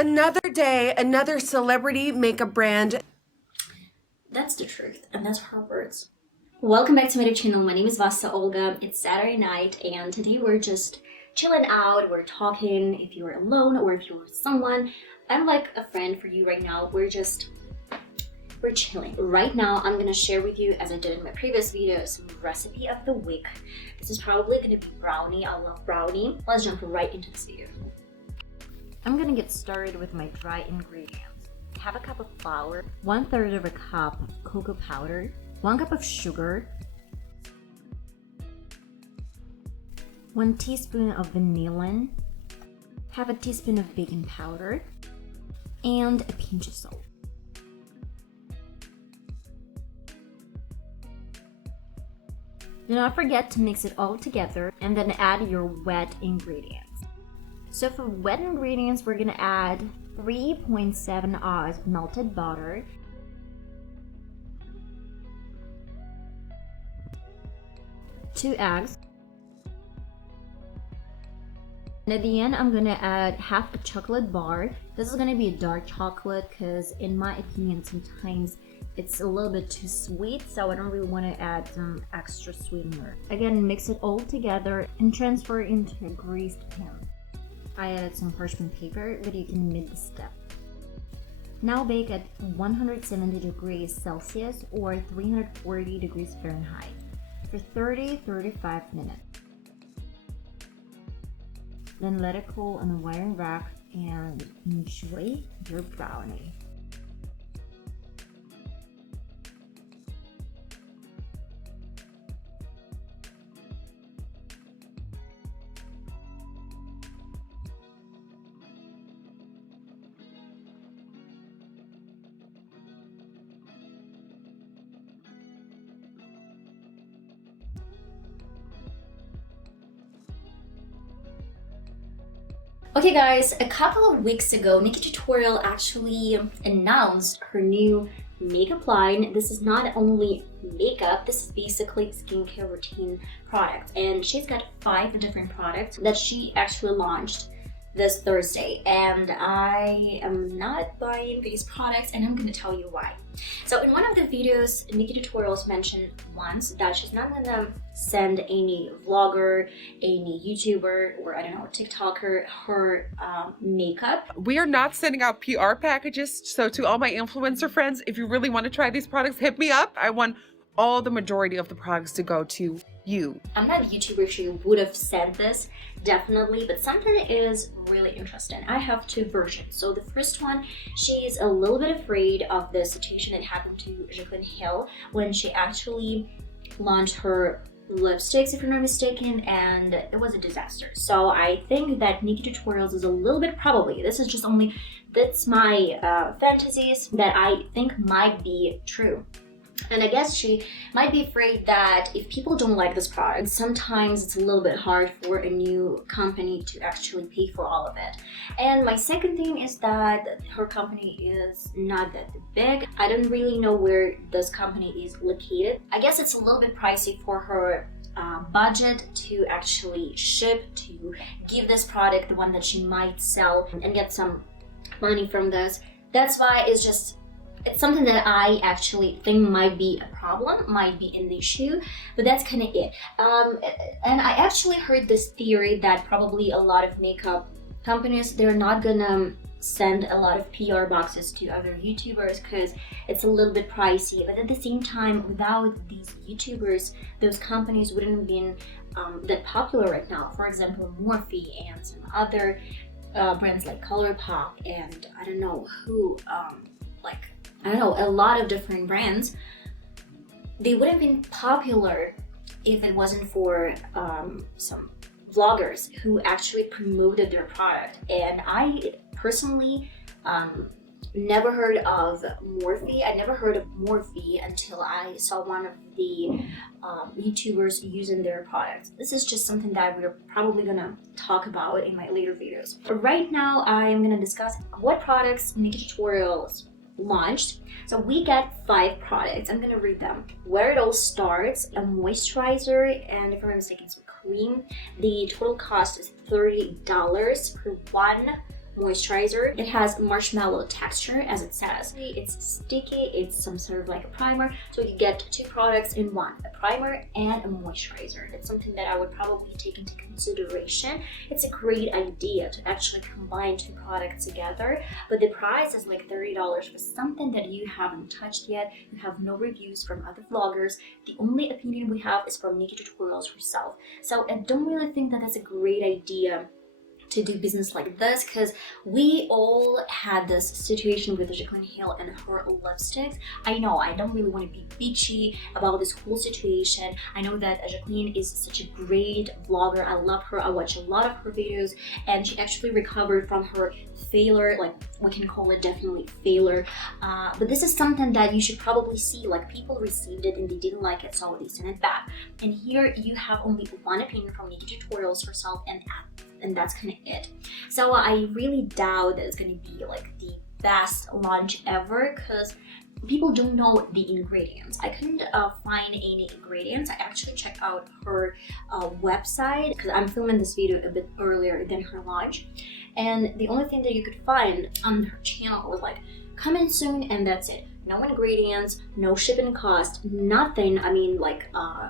Another day, another celebrity makeup brand. That's the truth, and that's her words. Welcome back to my YouTube channel. My name is VassaOlga. It's Saturday night, and today we're just chilling out. We're talking. If you're alone or if you're with someone, I'm like a friend for you right now. We're chilling. Right now, I'm gonna share with you, as I did in my previous video, some recipe of the week. This is probably gonna be brownie. I love brownie. Let's jump right into this video. I'm gonna get started with my dry ingredients. Have a cup of flour, 1/3 of a cup of cocoa powder, 1 cup of sugar, 1 teaspoon of vanillin, half a teaspoon of baking powder, and a pinch of salt. Do not forget to mix it all together and then add your wet ingredients. So for wet ingredients, we're gonna add 3.7 oz melted butter, two eggs, and at the end I'm gonna add half a chocolate bar. This is gonna be a dark chocolate because in my opinion sometimes it's a little bit too sweet, so I don't really want to add some extra sweetener. Again, mix it all together and transfer it into a greased pan. I added some parchment paper, but you can omit this step. Now bake at 170 degrees Celsius or 340 degrees Fahrenheit for 30-35 minutes. Then let it cool on a wire rack and enjoy your brownie. Okay guys, a couple of weeks ago, NikkieTutorials actually announced her new makeup line. This is not only makeup, this is basically skincare routine products. And she's got 5 different products that she actually launched this Thursday. And I am not buying these products and I'm gonna tell you why. So in one of the videos, NikkieTutorials mentioned once that she's not gonna send any vlogger, any YouTuber, or I don't know, TikToker her makeup. We are not sending out PR packages, so to all my influencer friends, if you really want to try these products, hit me up. I want all the majority of the products to go to you. I'm not a YouTuber, she would have sent this, definitely, but something is really interesting. I have 2 versions. So the first one, she's a little bit afraid of the situation that happened to Jacqueline Hill when she actually launched her lipsticks, if you're not mistaken, and it was a disaster. So I think that NikkieTutorials is a little bit, probably, this is just only, that's my fantasies that I think might be true. And I guess she might be afraid that if people don't like this product, sometimes it's a little bit hard for a new company to actually pay for all of it. And my second thing is that her company is not that big. I don't really know where this company is located. I guess it's a little bit pricey for her budget to actually ship, to give this product, the one that she might sell, and get some money from this. That's why it's something that I actually think might be a problem, might be an issue, but that's kind of it. And I actually heard this theory that probably a lot of makeup companies, they're not gonna send a lot of PR boxes to other YouTubers because it's a little bit pricey, but at the same time, without these YouTubers, those companies wouldn't have been that popular right now. For example, Morphe and some other brands like ColourPop and I don't know who, a lot of different brands, they would have been popular if it wasn't for some vloggers who actually promoted their product. And I personally never heard of Morphe. I never heard of Morphe until I saw one of the YouTubers using their products. This is just something that we're probably gonna talk about in my later videos. But right now, I am gonna discuss what products NikkieTutorials launched. So we get 5 products. I'm gonna read them. Where it all starts: a moisturizer, and if I'm not mistaken, some cream. The total cost is $30 per one moisturizer. It has marshmallow texture, as it says. It's sticky, it's some sort of like a primer, so you get two products in one, a primer and a moisturizer. It's something that I would probably take into consideration. It's a great idea to actually combine two products together, but the price is like $30 for something that you haven't touched yet. You have no reviews from other vloggers. The only opinion we have is from NikkieTutorials herself. So I don't really think that that's a great idea to do business like this, because we all had this situation with Jaclyn Hill and her lipsticks. I know I don't really want to be bitchy about this whole situation. I know that Jaclyn is such a great vlogger. I love her. I watch a lot of her videos, and she actually recovered from her failure, like we can call it definitely failure. But this is something that you should probably see, like people received it and they didn't like it, so they sent it back. And here you have only one opinion from NikkieTutorials herself, and that's kind of it. So I really doubt that it's going to be like the best launch ever, because people don't know the ingredients. I couldn't find any ingredients. I actually checked out her website, because I'm filming this video a bit earlier than her launch, and the only thing that you could find on her channel was like coming soon, and that's it. No ingredients, no shipping cost, nothing. I mean, like,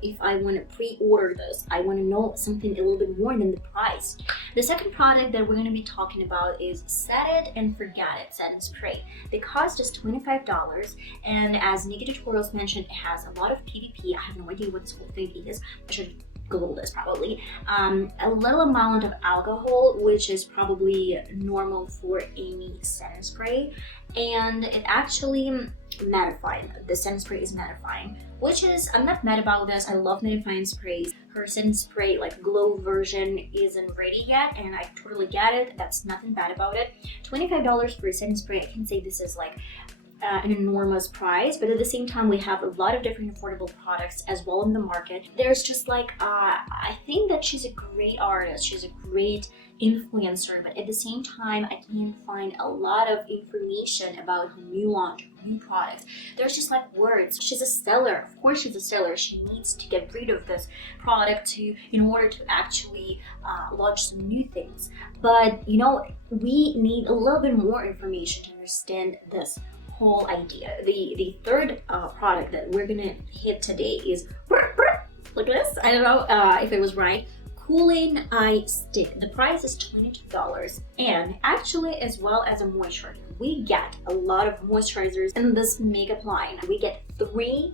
if I want to pre-order this, I want to know something a little bit more than the price. The second product that we're going to be talking about is Set It and Forget It setting spray. The cost is $25, and as NikkieTutorials mentioned, it has a lot of PVP. I have no idea what this whole thing is. I should Google this probably. A little amount of alcohol, which is probably normal for any setting spray, and it actually mattifying. The setting spray is mattifying, which is, I'm not mad about this. I love mattifying sprays. Her setting spray, like glow version, isn't ready yet, and I totally get it. That's nothing bad about it. $25 for a setting spray, I can say this is like an enormous price, but at the same time we have a lot of different affordable products as well in the market. There's just like I think that she's a great artist, she's a great influencer, but at the same time I can't find a lot of information about her new launch, new products. There's just like words. She's a seller, of course she's a seller. She needs to get rid of this product in order to actually launch some new things. But you know, we need a little bit more information to understand this whole idea. The third product that we're gonna hit today is look at this. I don't know if it was right. Cooling Eye Stick. The price is $22, and actually, as well as a moisturizer, we get a lot of moisturizers in this makeup line. We get 3,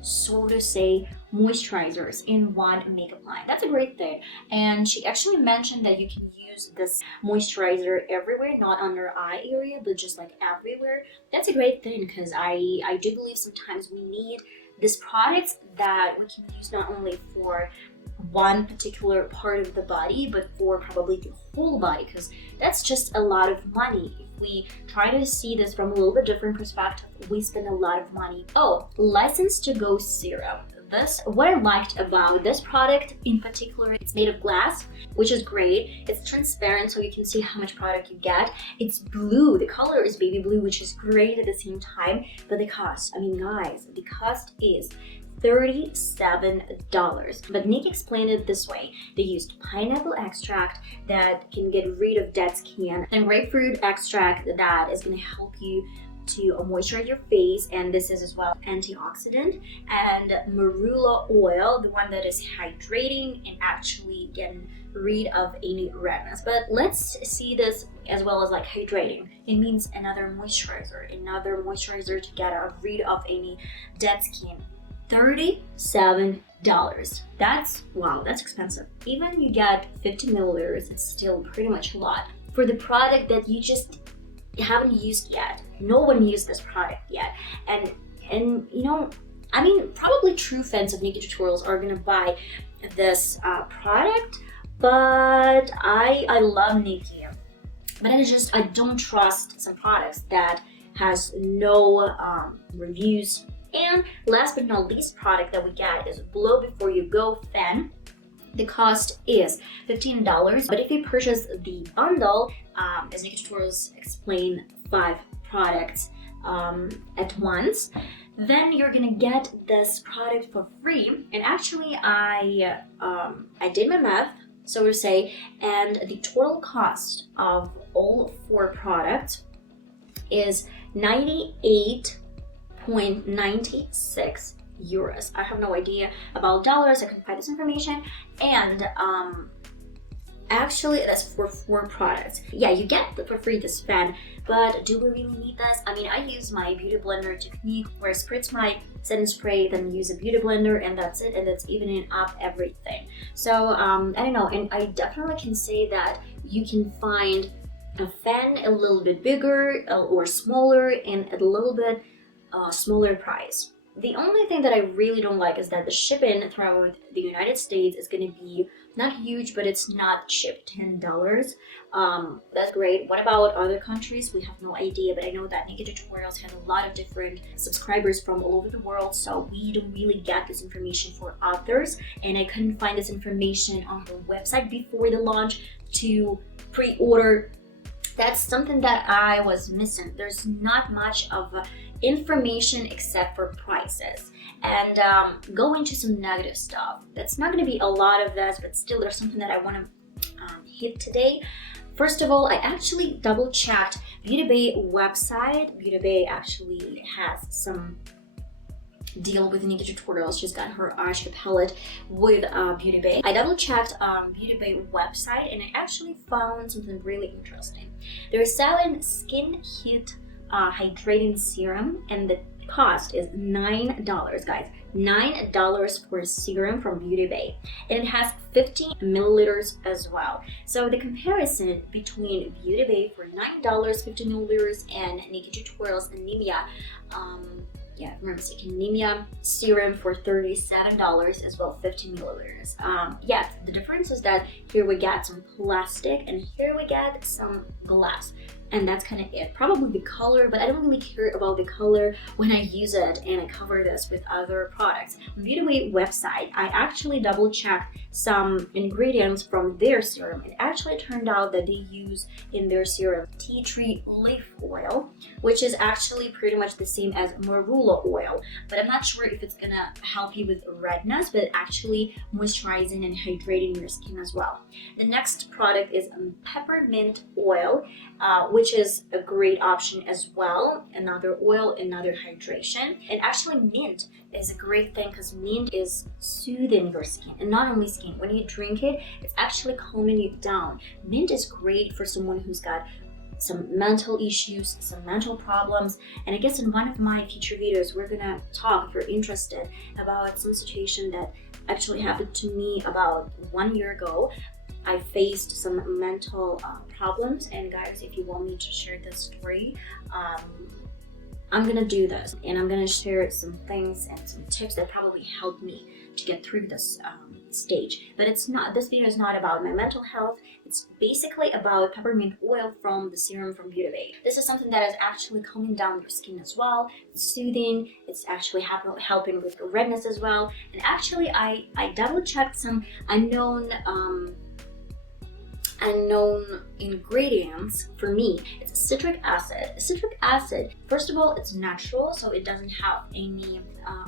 so to say, moisturizers in one makeup line. That's a great thing. And she actually mentioned that you can use this moisturizer everywhere, not on your eye area, but just like everywhere. That's a great thing, because I do believe sometimes we need these products that we can use not only for one particular part of the body, but for probably the whole body, because that's just a lot of money. If we try to see this from a little bit different perspective, we spend a lot of money. Oh, License to Go Serum. What I liked about this product in particular, it's made of glass, which is great. It's transparent, so you can see how much product you get. It's blue, the color is baby blue, which is great at the same time. But the cost, I mean guys, the cost is $37. But Nick explained it this way. They used pineapple extract that can get rid of dead skin, and grapefruit extract that is going to help you to moisturize your face, and this is as well antioxidant, and marula oil, the one that is hydrating and actually getting rid of any redness. But let's see this as well as like hydrating. It means another moisturizer to get rid of any dead skin. $37. That's, wow, that's expensive. Even you get 50 milliliters, it's still pretty much a lot for the product that you just haven't used yet. No one used this product yet, and you know, I mean, probably true fans of NikkieTutorials are gonna buy this product, but I love Nikkie, but I don't trust some products that has no reviews. And last but not least product that we get is Blow Before You Go Fan. The cost is $15, but if you purchase the bundle, as NikkieTutorials explain, 5 products at once, then you're gonna get this product for free. And actually, I did my math. so we say, and the total cost of all 4 products is 98.96 euros. I have no idea about dollars. I couldn't find this information, and actually that's for 4 products. Yeah, you get for free this fan, but do we really need this? I mean, I use my beauty blender technique where I spritz my setting spray, then use a beauty blender, and that's it, and that's evening up everything. So I don't know, and I definitely can say that you can find a fan a little bit bigger or smaller and at a little bit smaller price. The only thing that I really don't like is that the shipping throughout the United States is going to be not huge, but it's not cheap, $10. That's great. What about other countries? We have no idea, but I know that NikkieTutorials has a lot of different subscribers from all over the world, so we don't really get this information for others, and I couldn't find this information on her website before the launch to pre-order. That's something that I was missing. There's not much of information except for prices, and go into some negative stuff. That's not going to be a lot of this, but still there's something that I want to hit today. First of all, I actually double checked Beauty Bay website. Beauty Bay actually has some deal with NikkieTutorials. She's got her eyeshadow palette with Beauty Bay. I double checked Beauty Bay website, and I actually found something really interesting. They're selling Skin Heat hydrating serum, and the cost is $9, guys. $9 for a serum from Beauty Bay, and it has 50 milliliters as well. So the comparison between Beauty Bay for $9, 50 milliliters, and NikkieTutorials and Nimya, yeah, if I'm not mistaken, Nimya serum for $37 as well, 50 milliliters. Yeah, the difference is that here we got some plastic and here we got some glass. And that's kind of it. Probably the color, but I don't really care about the color when I use it and I cover this with other products. On Beauty Bay website, I actually double checked some ingredients from their serum. It actually turned out that they use in their serum tea tree leaf oil, which is actually pretty much the same as marula oil, but I'm not sure if it's gonna help you with redness, but actually moisturizing and hydrating your skin as well. The next product is peppermint oil, which is a great option as well. Another oil, another hydration. And actually mint is a great thing because mint is soothing your skin, and not only skin. When you drink it, it's actually calming you down. Mint is great for someone who's got some mental issues, some mental problems, and I guess in one of my future videos we're gonna talk, if you're interested, about some situation that actually happened to me about 1 year ago. I faced some mental problems, and guys, if you want me to share this story, I'm gonna do this, and I'm gonna share some things and some tips that probably helped me to get through this stage. But it's not, this video is not about my mental health. It's basically about peppermint oil from the serum from Beauty Bay. This is something that is actually calming down your skin as well. It's soothing. It's actually helping with the redness as well. And actually, I double checked some unknown ingredients for me. It's citric acid. Citric acid, first of all, it's natural, so it doesn't have any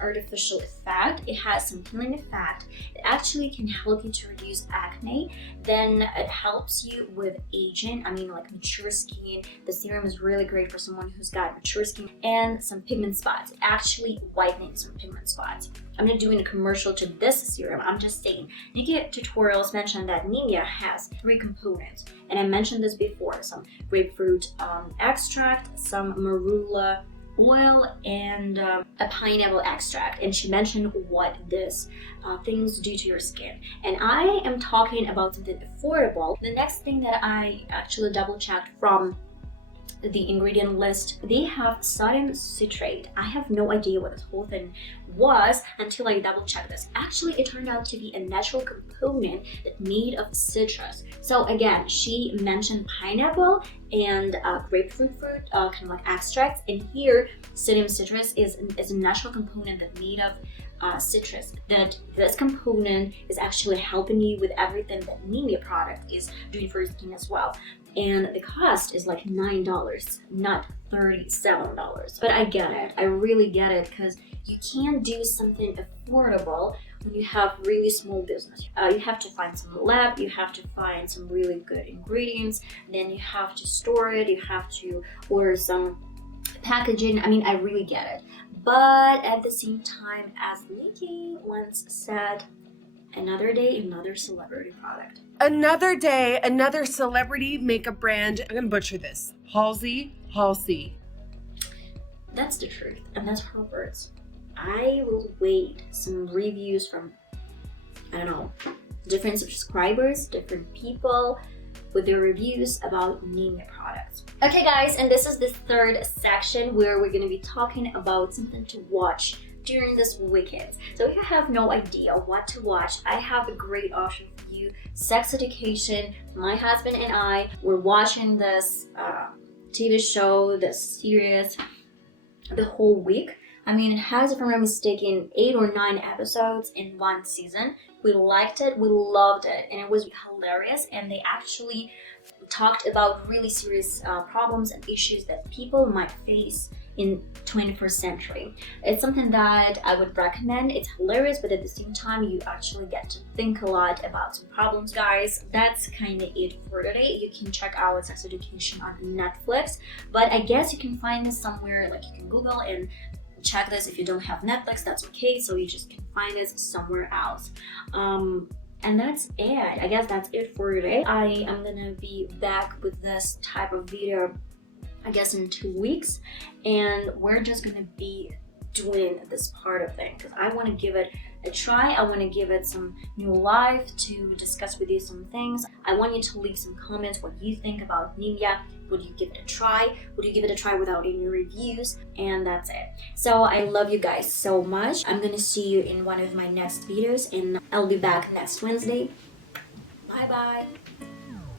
artificial effect. It has some healing effect. It actually can help you to reduce acne. Then it helps you with aging, I mean like mature skin. The serum is really great for someone who's got mature skin and some pigment spots. It actually whitening some pigment spots. I'm not doing a commercial to this serum. I'm just saying, NikkieTutorials mentioned that Nimya has 3 components, and I mentioned this before: some grapefruit extract, some marula oil, and a pineapple extract. And she mentioned what this things do to your skin. And I am talking about something affordable. The next thing that I actually double checked from the ingredient list, they have sodium citrate. I have no idea what this whole thing was until I double checked this. Actually, it turned out to be a natural component that made of citrus. So again, she mentioned pineapple and grapefruit fruit, kind of like extracts, and here sodium citrus is a natural component that made of citrus. That this component is actually helping you with everything that Nimya product is doing for your skin as well. And the cost is like $9, not $37. But I get it. I really get it, because you can't do something affordable when you have really small business. You have to find some lab, you have to find some really good ingredients, then you have to store it, you have to order some packaging. I mean, I really get it. But at the same time, as Nikki once said, another day, another celebrity product. Another day, another celebrity makeup brand. I'm gonna butcher this. Halsey. That's the truth, and that's her words. I will wait some reviews from, I don't know, different subscribers, different people with their reviews about Nimya products. Okay guys, and this is the third section where we're gonna be talking about something to watch during this weekend. So if you have no idea what to watch, I have a great option for you. Sex Education. My husband and I were watching this TV show, this series, the whole week. I mean, it has, if I'm not mistaken, 8 or 9 episodes in one season. We liked it, we loved it, and it was hilarious. And they actually talked about really serious problems and issues that people might face in 21st century. It's something that I would recommend. It's hilarious, but at the same time, you actually get to think a lot about some problems, guys. That's kind of it for today. You can check out Sex Education on Netflix, but I guess you can find this somewhere, like you can Google and check this. If you don't have Netflix, that's okay. So you just can find this somewhere else. And that's it. I guess that's it for today. I am gonna be back with this type of video, I guess, in 2 weeks, and we're just gonna be doing this part of thing because I want to give it a try. I want to give it some new life, to discuss with you some things. I want you to leave some comments what you think about Nimya. Would you give it a try? Would you give it a try without any reviews? And that's it. So I love you guys so much. I'm gonna see you in one of my next videos, and I'll be back next Wednesday. Bye bye.